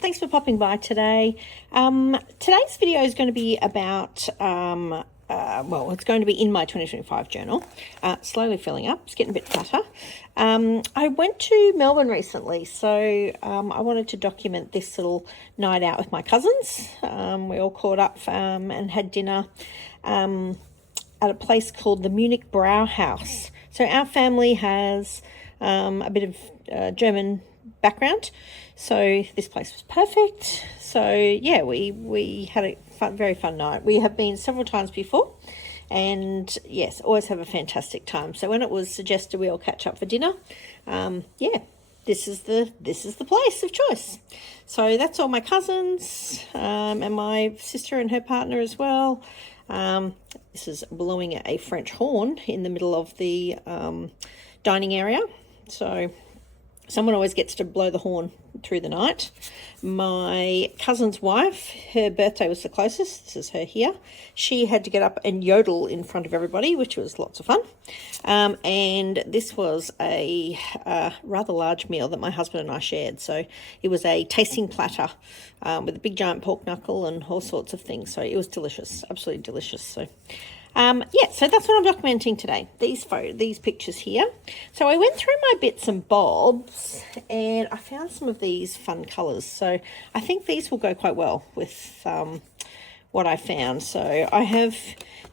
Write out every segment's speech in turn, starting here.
Thanks for popping by today. Today's video is going to be about, well, it's going to be in my 2025 journal. Slowly filling up, it's getting a bit fatter. I went to Melbourne recently, so I wanted to document this little night out with my cousins. We all caught up and had dinner at a place called the Munich Brauhaus. So our family has a bit of German background, so this place was perfect. So yeah, we had a very fun night. We have been several times before, and yes, always have a fantastic time. So when it was suggested we all catch up for dinner, yeah, this is the place of choice. So that's all my cousins and my sister and her partner as well. This is blowing a French horn in the middle of the dining area. So someone always gets to blow the horn through the night. My cousin's wife, her birthday was the closest. This is her here. She had to get up and yodel in front of everybody, which was lots of fun. And this was a rather large meal that my husband and I shared. So it was a tasting platter with a big giant pork knuckle and all sorts of things. So it was delicious, absolutely delicious. So yeah, so that's what I'm documenting today, these pictures here. So I went through my bits and bobs and I found some of these fun colours. So I think these will go quite well with what I found. So I have,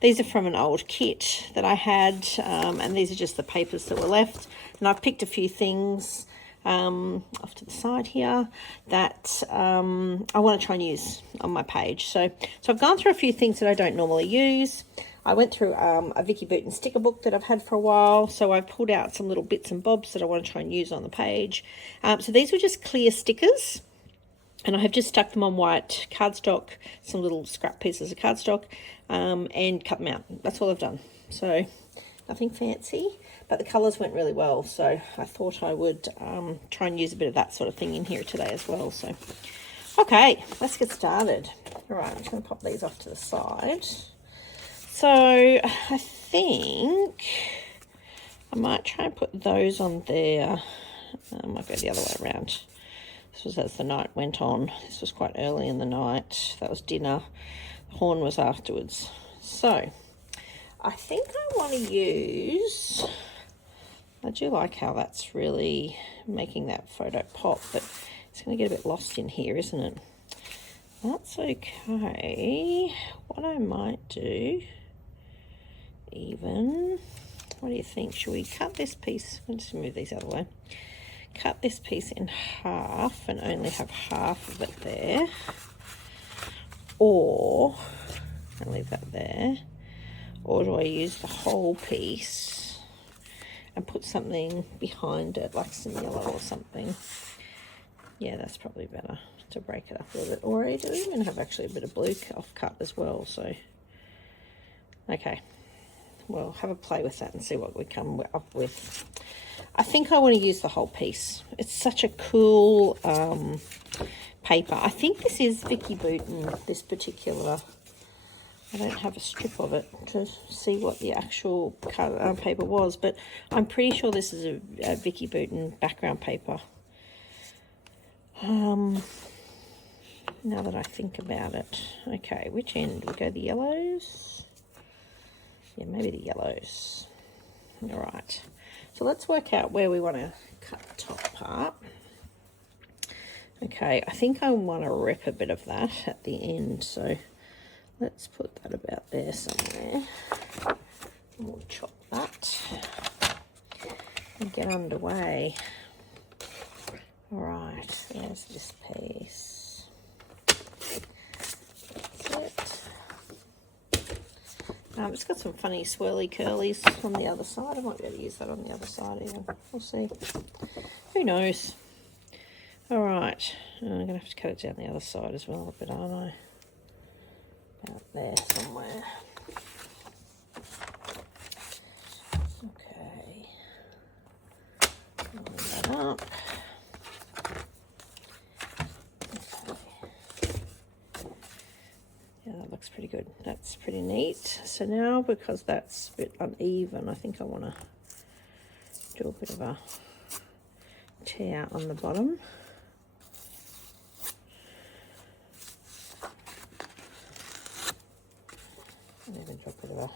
these are from an old kit that I had, and these are just the papers that were left. And I've picked a few things off to the side here that I want to try and use on my page. So I've gone through a few things that I don't normally use. I went through a Vicki Boutin sticker book that I've had for a while, so I pulled out some little bits and bobs that I want to try and use on the page. So these were just clear stickers, and I have just stuck them on white cardstock, some little scrap pieces of cardstock, and cut them out. That's all I've done. So nothing fancy, but the colours went really well, so I thought I would try and use a bit of that sort of thing in here today as well. So okay, let's get started. All right, I'm just going to pop these off to the side. So I think I might try and put those on there. I might go the other way around. This was as the night went on. This was quite early in the night. That was dinner. The horn was afterwards. So I think I want to use, I do like how that's really making that photo pop, but it's going to get a bit lost in here, isn't it? That's okay. What I might do, even, what do you think? Should we cut this piece? I'll just move these out of the way. Cut this piece in half and only have half of it there. Or, I'll leave that there. Or do I use the whole piece and put something behind it, like some yellow or something? Yeah, that's probably better to break it up a little bit. Or I do even have actually a bit of blue off cut as well. So, okay. We'll have a play with that and see what we come up with. I think I want to use the whole piece. It's such a cool paper. I think this is Vicki Boutin, this particular. I don't have a strip of it to see what the actual paper was, but I'm pretty sure this is a Vicki Boutin background paper. Now that I think about it. Okay, which end? We go the yellows? Yeah, maybe the yellows. All right. So let's work out where we want to cut the top part. Okay, I think I want to rip a bit of that at the end, so let's put that about there somewhere. And we'll chop that and get underway. All right, there's this piece. That's it. It's got some funny swirly curlies on the other side. I might be able to use that on the other side even. We'll see. Who knows? All right. I'm going to have to cut it down the other side as well a bit, aren't I? About there somewhere. Okay. Line that up. Yeah, that looks pretty good. That's pretty neat. So now, because that's a bit uneven, I think I want to do a bit of a tear on the bottom. together.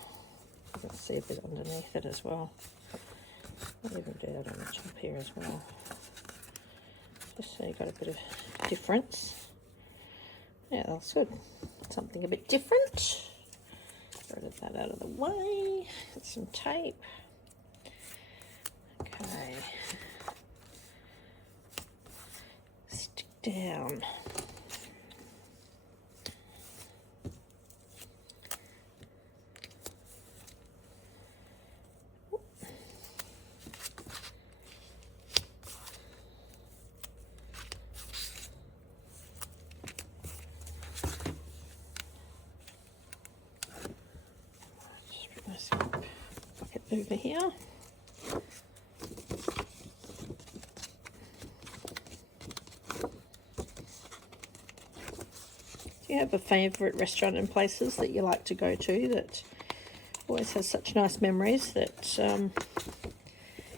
You can see a bit underneath it as well. I'll even do that on the top here as well. Just so you got a bit of difference. Yeah, that's good. Something a bit different. Get that out of the way. Get some tape. Okay. Stick down. Bucket over here. Do you have a favourite restaurant and places that you like to go to that always has such nice memories, that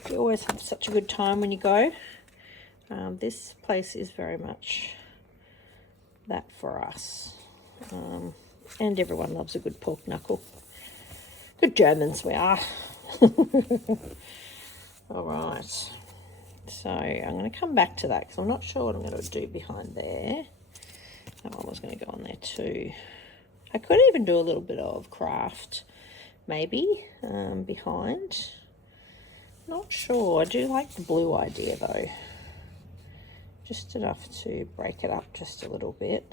you always have such a good time when you go? This place is very much that for us. And everyone loves a good pork knuckle. Good Germans we are. All right. So I'm going to come back to that because I'm not sure what I'm going to do behind there. That one was going to go on there too. I could even do a little bit of craft, maybe, behind. Not sure. I do like the blue idea though. Just enough to break it up just a little bit.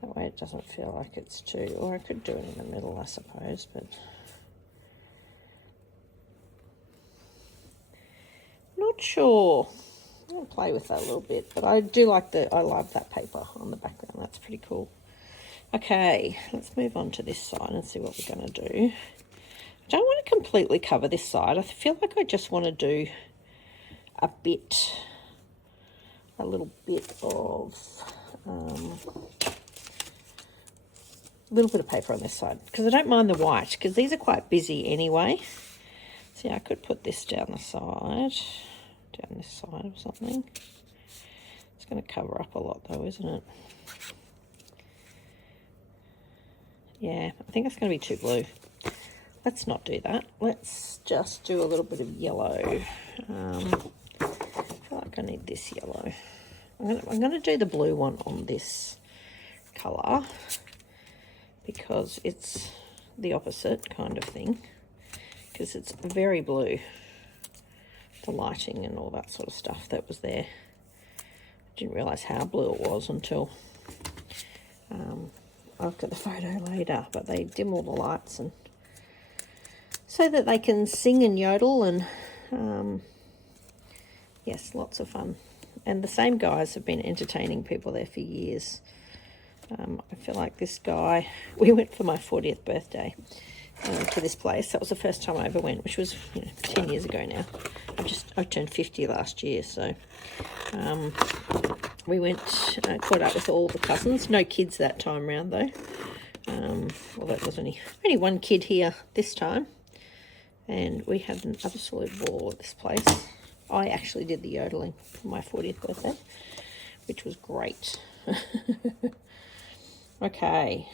That way it doesn't feel like it's too, or I could do it in the middle, I suppose, but not sure. I'll play with that a little bit, but I do like I love that paper on the background. That's pretty cool. Okay, let's move on to this side and see what we're going to do. I don't want to completely cover this side. I feel like I just want to do a little bit of little bit of paper on this side because I don't mind the white because these are quite busy anyway. See, I could put this down this side or something. It's going to cover up a lot though, isn't it? Yeah, I think it's going to be too blue. Let's not do that. Let's just do a little bit of yellow. I feel like I need this yellow. I'm going to do the blue one on this colour, because it's the opposite kind of thing, because it's very blue, the lighting and all that sort of stuff that was there. I didn't realise how blue it was until I looked at the photo later, but they dim all the lights and so that they can sing and yodel, and yes, lots of fun. And the same guys have been entertaining people there for years. I feel like this guy, we went for my 40th birthday to this place. That was the first time I ever went, which was 10 years ago now. I turned 50 last year, so we went, caught up with all the cousins. No kids that time round though. Well, there was only one kid here this time, and we had an absolute ball at this place. I actually did the yodeling for my 40th birthday, which was great. Okay,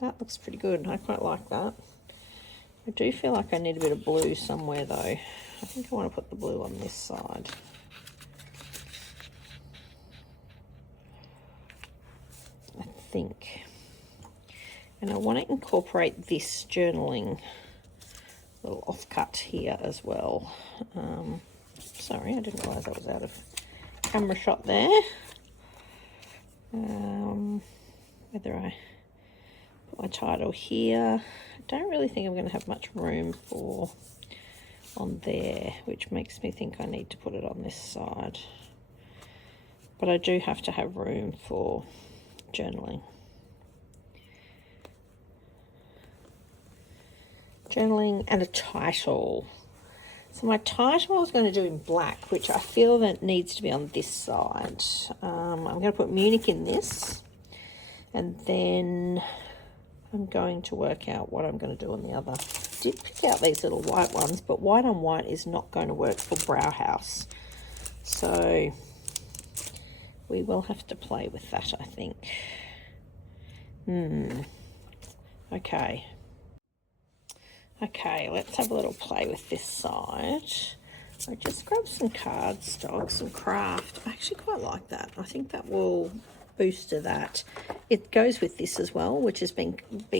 that looks pretty good. I quite like that. I do feel like I need a bit of blue somewhere though. I think I want to put the blue on this side. I think. And I want to incorporate this journaling little offcut here as well. Sorry, I didn't realise that was out of camera shot there. Whether I put my title here, I don't really think I'm going to have much room for on there, which makes me think I need to put it on this side. But I do have to have room for journaling. Journaling and a title. So my title I was going to do in black, which I feel that needs to be on this side. I'm going to put Munich in this, and then I'm going to work out what I'm going to do on the other. I did pick out these little white ones, but white on white is not going to work for Brauhaus. So we will have to play with that, I think. Okay. Okay, let's have a little play with this side. I just grabbed some cardstock, some Kraft. I actually quite like that. I think that will booster that. It goes with this as well, which has been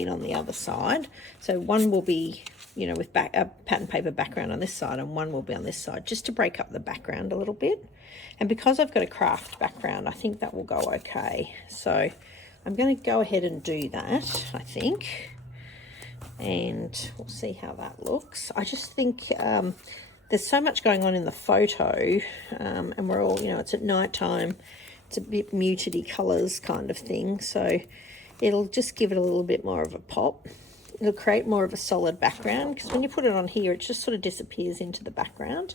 on the other side. So one will be, you know, with a pattern paper background on this side, and one will be on this side, just to break up the background a little bit. And because I've got a Kraft background, I think that will go okay. So I'm going to go ahead and do that, I think. And we'll see how that looks. I just think there's so much going on in the photo, and we're all, you know, it's at night time. It's a bit mutedy colours kind of thing, so it'll just give it a little bit more of a pop. It'll create more of a solid background, because when you put it on here, it just sort of disappears into the background.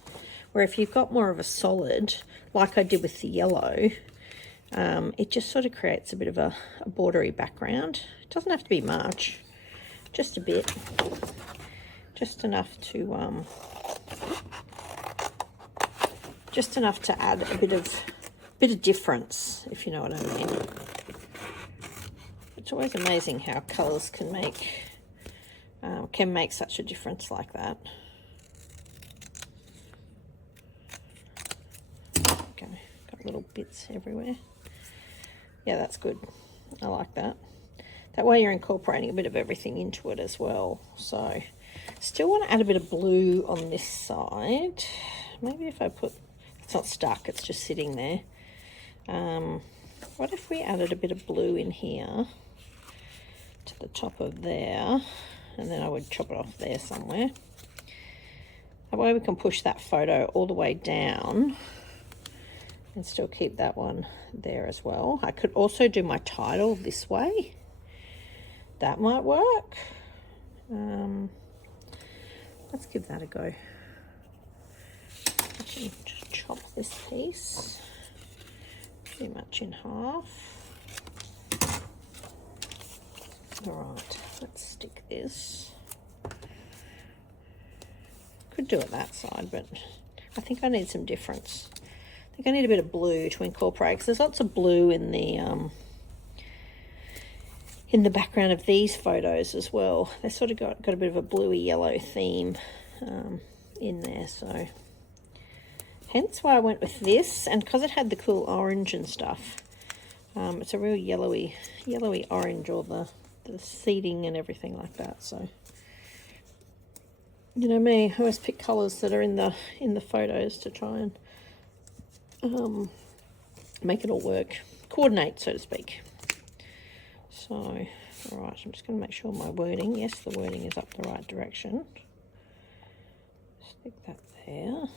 Where if you've got more of a solid, like I did with the yellow, it just sort of creates a bit of a bordery background. It doesn't have to be much, just a bit, just enough to add a bit of difference, if you know what I mean. It's always amazing how colours can make such a difference like that. Okay, got little bits everywhere. Yeah, that's good. I like that. That way you're incorporating a bit of everything into it as well. So still want to add a bit of blue on this side. Maybe if I put, it's not stuck, it's just sitting there. What if we added a bit of blue in here to the top of there, and then I would chop it off there somewhere. That way we can push that photo all the way down and still keep that one there as well. I could also do my title this way. That might work. Let's give that a go. I can just chop this piece pretty much in half. All right, let's stick this. Could do it that side, but I think I need some difference. I think I need a bit of blue to incorporate, because there's lots of blue in the background of these photos as well. They've sort of got a bit of a bluey yellow theme in there, so hence why I went with this. And because it had the cool orange and stuff, it's a real yellowy orange, or the seeding and everything like that. So you know me, I always pick colours that are in the photos to try and make it all work, coordinate, so to speak. So, all right, I'm just going to make sure my wording, yes, the wording is up the right direction. Stick that there.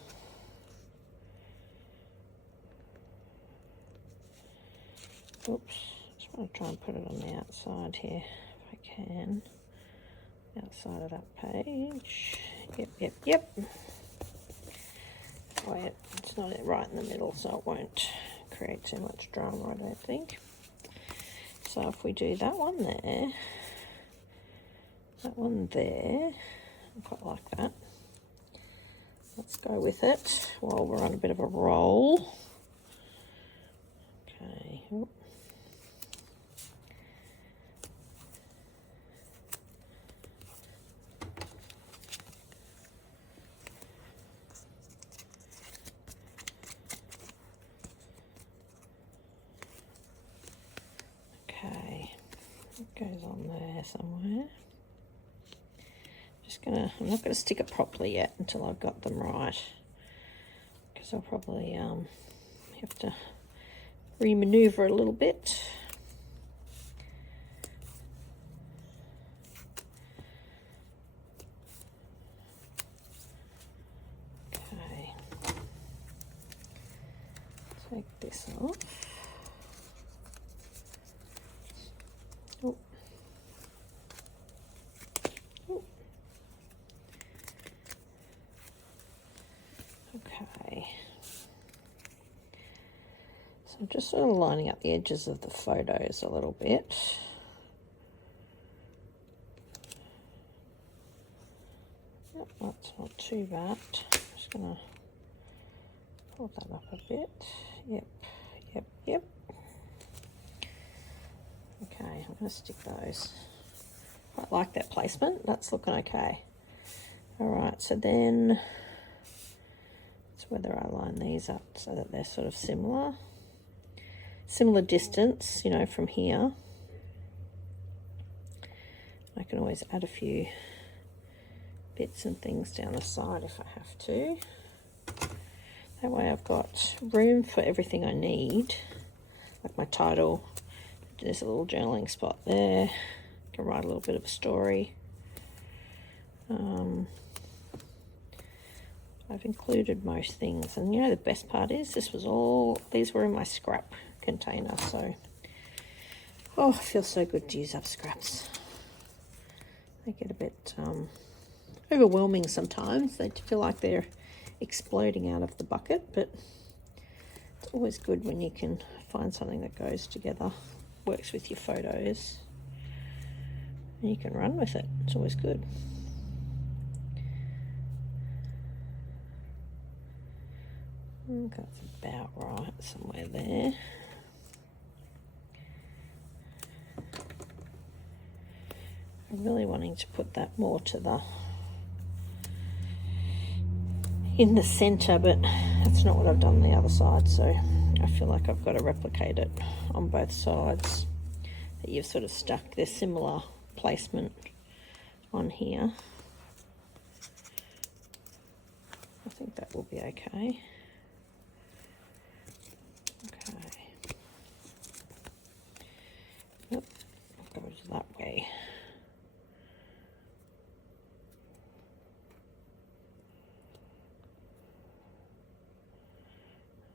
Oops, just want to try and put it on the outside here, if I can. Outside of that page. Yep. Wait, it's not right in the middle, so it won't create too much drama, I don't think. So if we do that one there, that one there, I quite like that. Let's go with it while we're on a bit of a roll. Okay. Oop. Goes on there somewhere. I'm not gonna stick it properly yet until I've got them right, because I'll probably have to remaneuver a little bit. Okay, take this off. Okay, so I'm just sort of lining up the edges of the photos a little bit. Yep, that's not too bad. I'm just going to pull that up a bit. Yep. Okay, I'm going to stick those. Quite like that placement. That's looking okay. All right, so then it's whether I line these up so that they're sort of similar distance, you know, from here. I can always add a few bits and things down the side if I have to. That way I've got room for everything I need, like my title. There's a little journaling spot there. I can write a little bit of a story. I've included most things, and you know the best part is these were in my scrap container, so oh, it feels so good to use up scraps. They get a bit overwhelming sometimes. They feel like they're exploding out of the bucket, but it's always good when you can find something that goes together, works with your photos, and you can run with it. It's always good. That's about right, somewhere there. I'm really wanting to put that more to in the center, but that's not what I've done on the other side, so I feel like I've got to replicate it on both sides. That you've sort of stuck this similar placement on here. I think that will be okay. Okay. Yep, I'll go that way.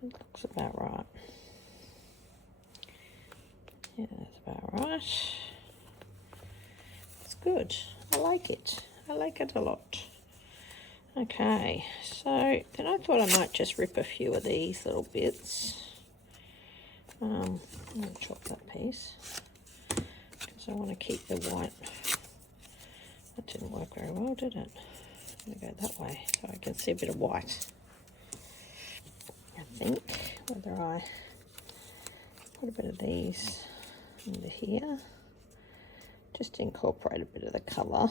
It looks about right. Yeah, that's about right. It's good. I like it. I like it a lot. Okay, so then I thought I might just rip a few of these little bits. I'm going to chop that piece because I want to keep the white. That didn't work very well, did it? I'm going to go that way so I can see a bit of white. I think whether I put a bit of these into here, just to incorporate a bit of the colour.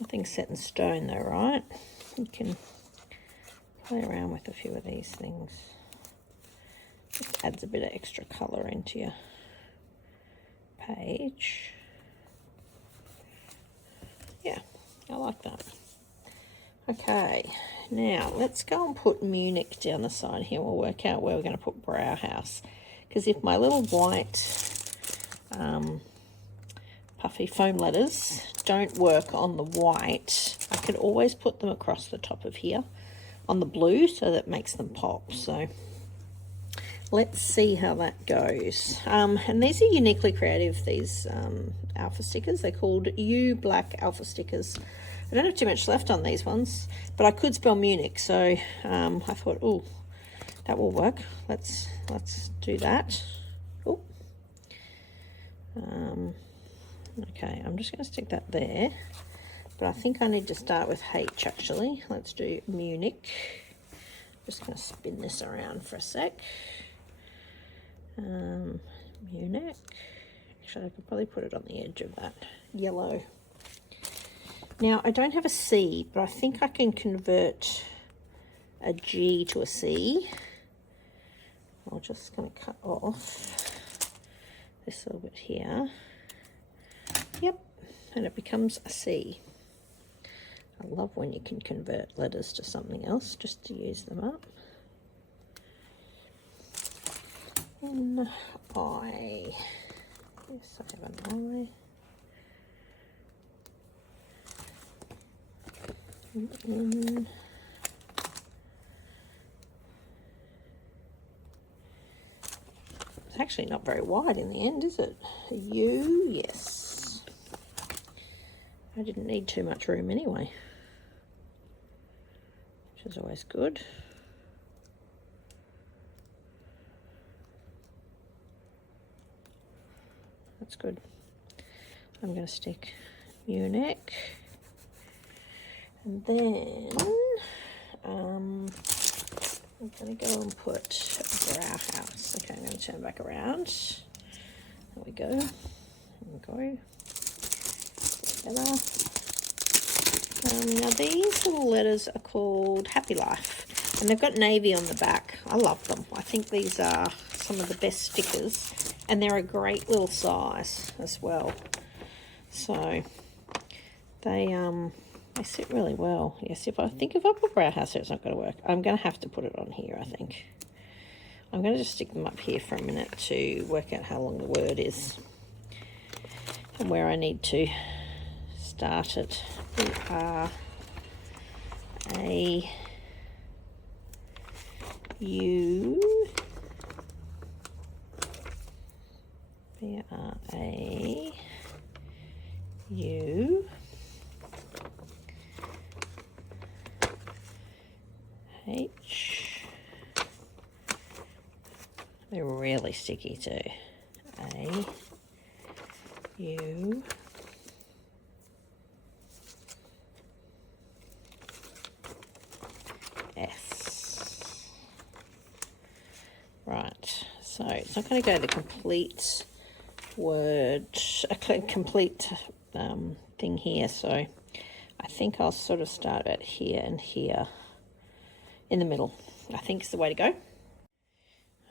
Nothing's set in stone though, right? You can play around with a few of these things. Just adds a bit of extra colour into your page. Yeah, I like that. Okay, now let's go and put Munich down the side here. We'll work out where we're going to put Brauhaus. Because if my little white puffy foam letters don't work on the white, I could always put them across the top of here on the blue, so that makes them pop. So let's see how that goes. And these are uniquely creative, these alpha stickers. They're called U Black alpha stickers. I don't have too much left on these ones, but I could spell Munich, so I thought, oh, that will work. Let's do that. Oh. Okay, I'm just going to stick that there, but I think I need to start with H actually. Let's do Munich. Just going to spin this around for a sec. Munich. Actually, I could probably put it on the edge of that yellow. Now, I don't have a C, but I think I can convert a G to a C. I'm just going to cut off this little bit here. Yep, and it becomes a C. I love when you can convert letters to something else just to use them up. An I. Yes, I have an I. It's actually not very wide in the end, is it? A U, yes. I didn't need too much room anyway, which is always good. That's good. I'm going to stick Munich. And then I'm going to go and put Brauhaus. Okay, I'm going to turn back around. There we go. There we go. Together. Now these little letters are called Happy Life, and they've got navy on the back. I love them. I think these are some of the best stickers, and they're a great little size as well. So they sit really well. Yes, if I put Brauhaus here, it's not going to work. I'm going to have to put it on here, I think. I'm going to just stick them up here for a minute to work out how long the word is and where I need to start it. We are a U. We are a U. H. They're really sticky too. A. U. S. Right, so it's not going to go the complete word, a complete thing here, so I think I'll sort of start about here and here in the middle. I think is the way to go.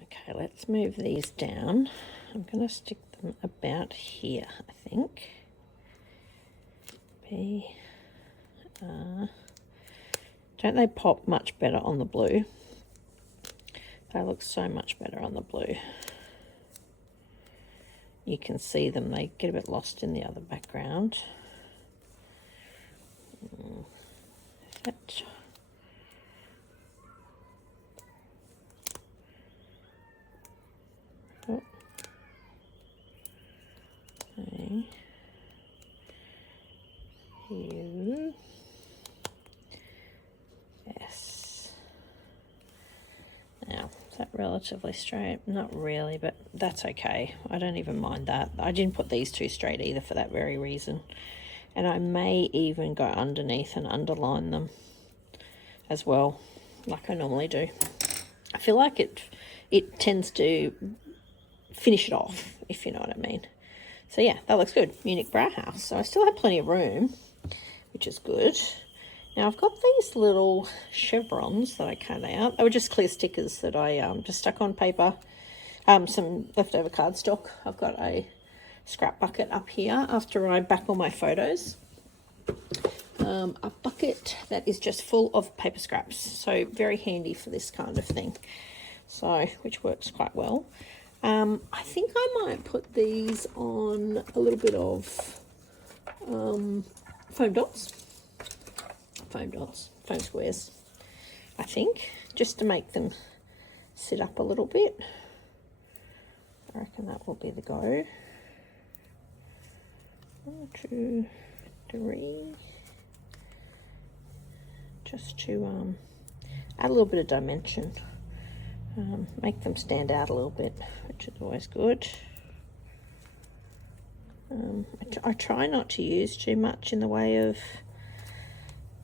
Okay, let's move these down. I'm going to stick them about here, I think. B, R. Don't they pop much better on the blue? They look so much better on the blue. You can see them, they get a bit lost in the other background. That. Oh. Okay. U. S. Now, is that relatively straight? Not really, but that's okay. I don't even mind that. I didn't put these two straight either for that very reason. And I may even go underneath and underline them as well, like I normally do. I feel like it tends to finish it off, if you know what I mean. So yeah, that looks good. Munich Brauhaus. So I still have plenty of room, which is good. Now I've got these little chevrons that I cut out. They were just clear stickers that I just stuck on paper. Some leftover cardstock. I've got a scrap bucket up here after I back all my photos. A bucket that is just full of paper scraps. So very handy for this kind of thing. So, which works quite well. I think I might put these on a little bit of foam dots. Foam squares, I think, just to make them sit up a little bit. I reckon that will be the go. 1, 2, 3. Just to add a little bit of dimension, make them stand out a little bit, which is always good. I try not to use too much in the way of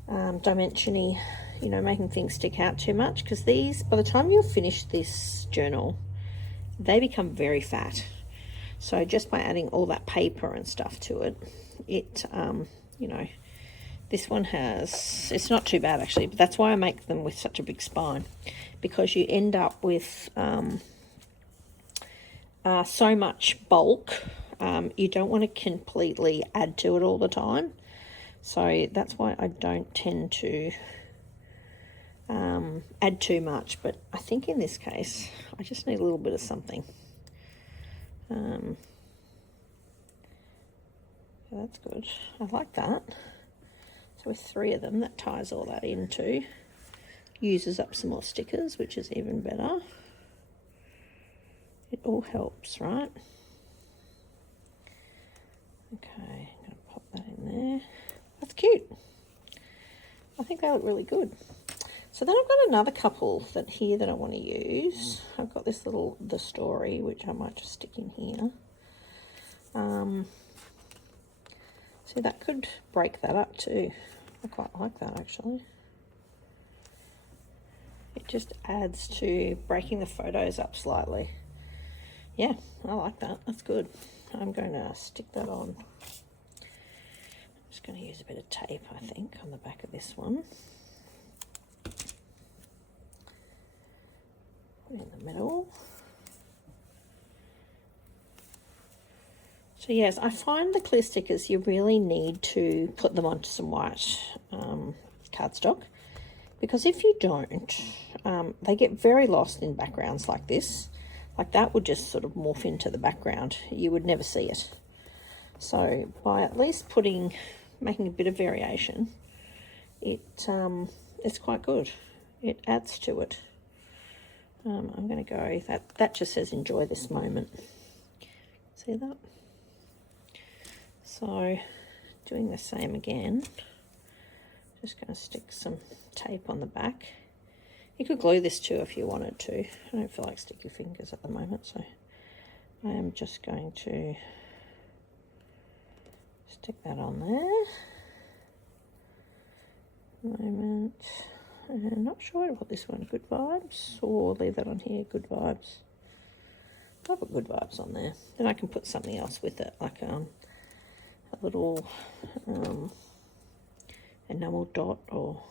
dimensiony, you know, making things stick out too much, because these, by the time you'll finish this journal, they become very fat. So just by adding all that paper and stuff to it, you know, this one has, it's not too bad actually, but that's why I make them with such a big spine, because you end up with so much bulk. You don't want to completely add to it all the time. So that's why I don't tend to add too much. But I think in this case, I just need a little bit of something. That's good. I like that. So with 3 of them, that ties all that into, uses up some more stickers, which is even better. It all helps, right? Okay, I'm going to pop that in there. That's cute. I think they look really good. So then I've got another couple that here that I want to use. I've got this little The Story, which I might just stick in here. So that could break that up too. I quite like that actually. It just adds to breaking the photos up slightly. Yeah, I like that. That's good. I'm going to stick that on. Just going to use a bit of tape, I think, on the back of this one. Put it in the middle. So yes, I find the clear stickers, you really need to put them onto some white cardstock, because if you don't, they get very lost in backgrounds like this. Like that would just sort of morph into the background. You would never see it. So by at least making a bit of variation, it's quite good. It adds to it. I'm going to go, that just says enjoy this moment. See that? So doing the same again. Just going to stick some tape on the back. You could glue this too if you wanted to. I don't feel like sticky fingers at the moment, so I am just going to stick that on there. Moment. And I'm not sure I put this one good vibes or leave that on here, good vibes. I'll put good vibes on there. Then I can put something else with it, like a little enamel dot, or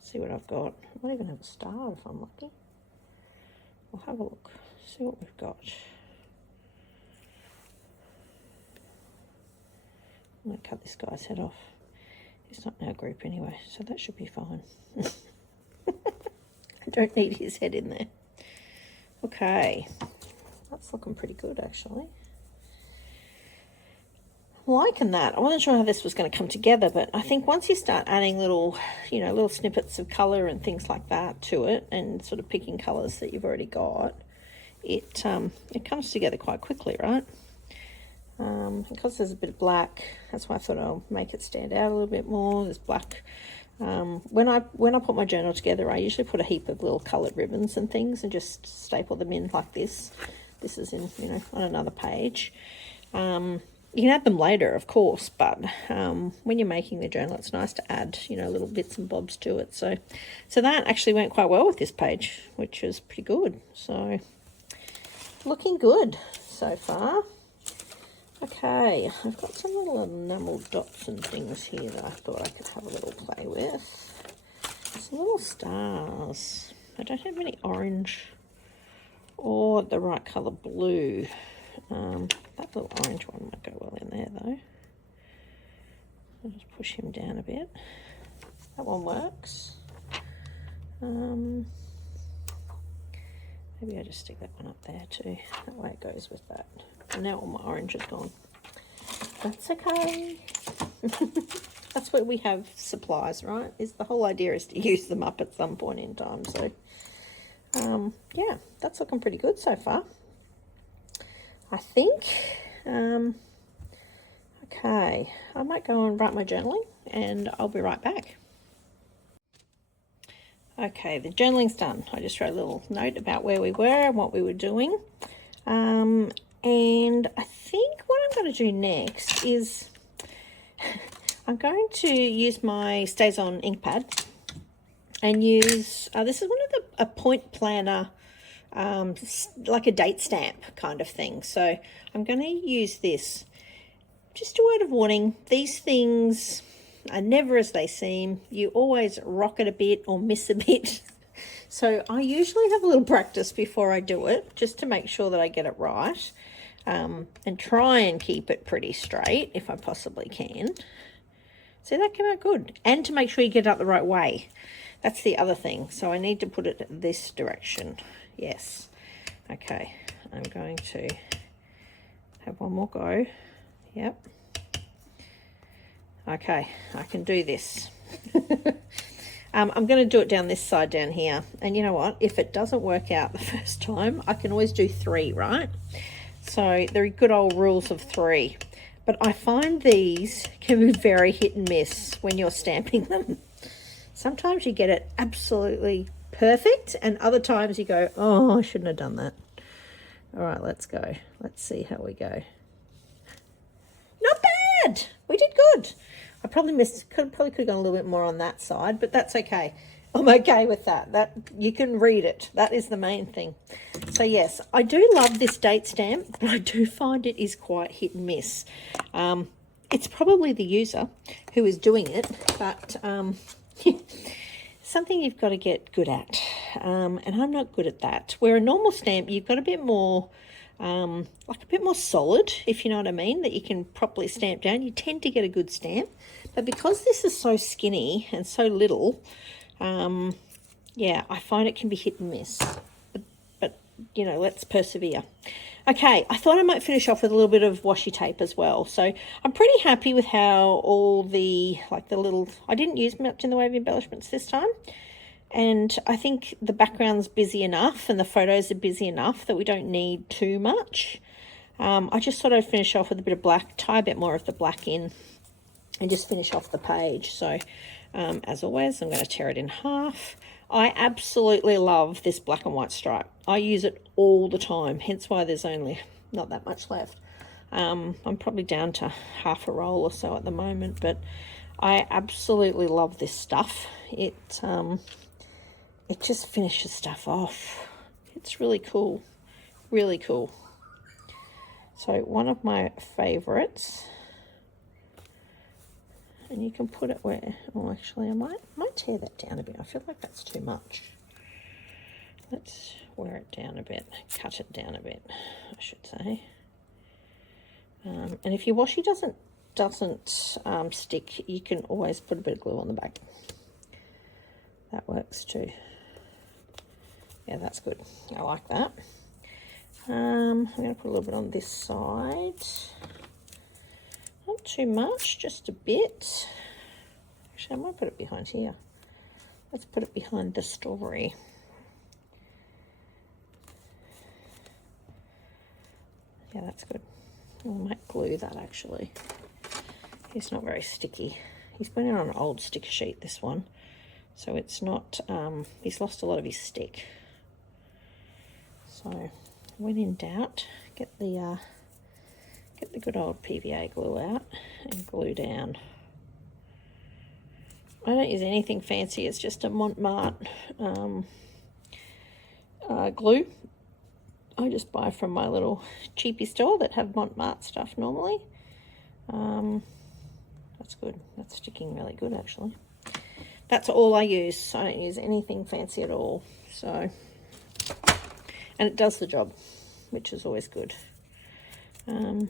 see what I've got. I might even have a star if I'm lucky. We'll have a look, see what we've got. I'm going to cut this guy's head off. He's not in our group anyway, so that should be fine. I don't need his head in there. Okay, that's looking pretty good actually. I'm liking that. I wasn't sure how this was going to come together, but I think once you start adding little snippets of colour and things like that to it, and sort of picking colours that you've already got, it comes together quite quickly, right? Because there's a bit of black, that's why I thought I'll make it stand out a little bit more. There's black. When I put my journal together, I usually put a heap of little coloured ribbons and things and just staple them in like this. This is in, on another page. You can add them later, of course, but when you're making the journal, it's nice to add, little bits and bobs to it. So that actually went quite well with this page, which is pretty good. So looking good so far. Okay, I've got some little enamel dots and things here that I thought I could have a little play with. Some little stars. I don't have any orange or the right colour blue. That little orange one might go well in there though. I'll just push him down a bit. That one works. Maybe I just stick that one up there too. That way it goes with that. And now all my orange is gone. That's okay. That's where we have supplies, right? The whole idea is to use them up at some point in time. So, yeah, that's looking pretty good so far. I think. Okay, I might go and write my journaling and I'll be right back. Okay, the journaling's done. I just wrote a little note about where we were and what we were doing. And I think what I'm going to do next is I'm going to use my Stays On ink pad and use, this is one of a point planner, like a date stamp kind of thing. So I'm going to use this. Just a word of warning, these things are never as they seem. You always rock it a bit or miss a bit. So I usually have a little practice before I do it, just to make sure that I get it right, and try and keep it pretty straight if I possibly can. See, that came out good. And to make sure you get it up the right way. That's the other thing. So I need to put it this direction. Yes. Okay. I'm going to have one more go. Yep. Okay. I can do this. I'm going to do it down this side down here. And you know what? If it doesn't work out the first time, I can always do 3, right? So there are good old rules of 3. But I find these can be very hit and miss when you're stamping them. Sometimes you get it absolutely perfect, and other times you go, oh, I shouldn't have done that. All right, let's go. Let's see how we go. Not bad. We did good. I probably could have gone a little bit more on that side, but that's okay. I'm okay with that. That you can read it. That is the main thing. So yes, I do love this date stamp, but I do find it is quite hit and miss. it's probably the user who is doing it, but something you've got to get good at, and I'm not good at that. Where a normal stamp, you've got a bit more, like a bit more solid, if you know what I mean, that you can properly stamp down. You tend to get a good stamp, but because this is so skinny and so little, yeah, I find it can be hit and miss. But you know, let's persevere. Okay, I thought I might finish off with a little bit of washi tape as well. So I'm pretty happy with how all the, like the little, I didn't use much in the way of embellishments this time. And I think the background's busy enough and the photos are busy enough that we don't need too much. I just thought I'd finish off with a bit of black, tie a bit more of the black in and just finish off the page. So as always, I'm going to tear it in half. I absolutely love this black and white stripe. I use it all the time, hence why there's only not that much left. I'm probably down to half a roll or so at the moment, but I absolutely love this stuff. It just finishes stuff off. It's really cool, really cool. So one of my favorites, and you can put it where, oh, actually I might tear that down a bit. I feel like that's too much. Let's wear it down a bit, cut it down a bit, I should say. And if your washi doesn't stick, you can always put a bit of glue on the back. That works too. Yeah, that's good. I like that. I'm going to put a little bit on this side. Not too much, just a bit. Actually, I might put it behind here. Let's put it behind the story. Yeah, that's good. I might glue that actually. It's not very sticky. He's put it on an old sticker sheet, this one. So it's not, he's lost a lot of his stick. So when in doubt, get the good old PVA glue out and glue down. I don't use anything fancy, it's just a Montmartre glue. I just buy from my little cheapy store that have Montmartre stuff normally. That's good. That's sticking really good actually. That's all I use. I don't use anything fancy at all. So, and it does the job, which is always good. I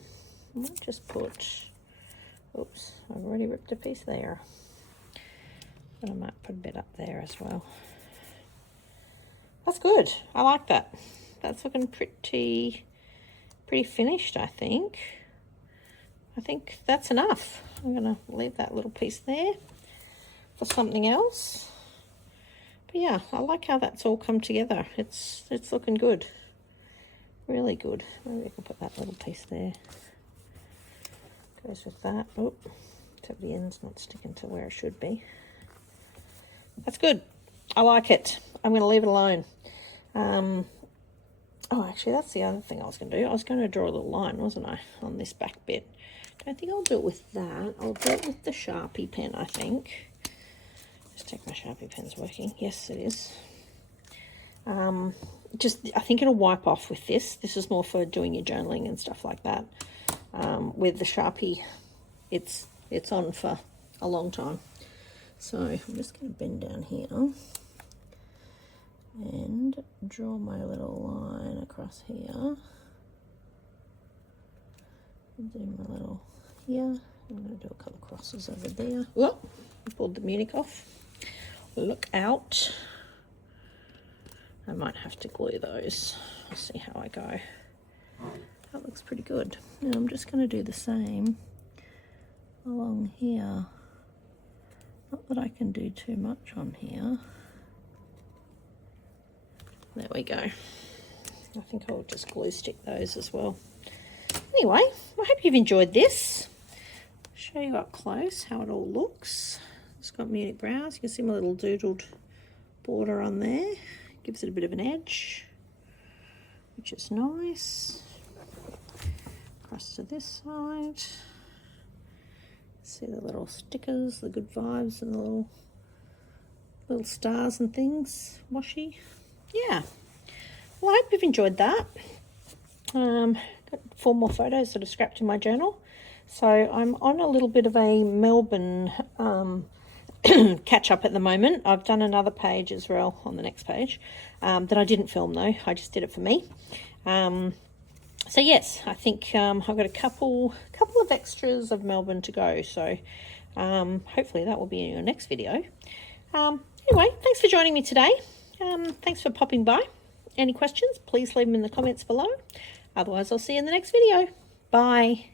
might just put, oops, I've already ripped a piece there. But I might put a bit up there as well. That's good. I like that. That's looking pretty finished, I think. I think that's enough. I'm going to leave that little piece there for something else. But yeah, I like how that's all come together. It's looking good. Really good. Maybe I can put that little piece there. Goes with that. Oh, so the end's not sticking to where it should be. That's good. I like it. I'm going to leave it alone. Oh, actually, that's the other thing I was going to do. I was going to draw a little line, wasn't I, on this back bit. Don't think I'll do it with that. I'll do it with the Sharpie pen, I think. Just check my Sharpie pen's working. Yes, it is. I think it'll wipe off with this. This is more for doing your journaling and stuff like that. With the Sharpie, it's on for a long time. So I'm just going to bend down here and draw my little line across here. Do my little here. I'm going to do a couple of crosses over there. Whoop! I pulled the Munich off. Look out. I might have to glue those. I'll see how I go. That looks pretty good. Now I'm just going to do the same along here. Not that I can do too much on here. There we go. I think I'll just glue stick those as well. Anyway, I hope you've enjoyed this. I'll show you up close how it all looks. It's got Munich Brauhaus. You can see my little doodled border on there. Gives it a bit of an edge, which is nice. Across to this side. See the little stickers, the good vibes, and the little stars and things. Washi. Yeah. Well, I hope you've enjoyed that. Got 4 more photos that are scrapped in my journal. So I'm on a little bit of a Melbourne catch up at the moment. I've done another page as well on the next page that I didn't film though. I just did it for me. So yes, I think I've got a couple of extras of Melbourne to go. So hopefully that will be in your next video. Anyway, thanks for joining me today. Thanks for popping by. Any questions, please leave them in the comments below. Otherwise, I'll see you in the next video. Bye.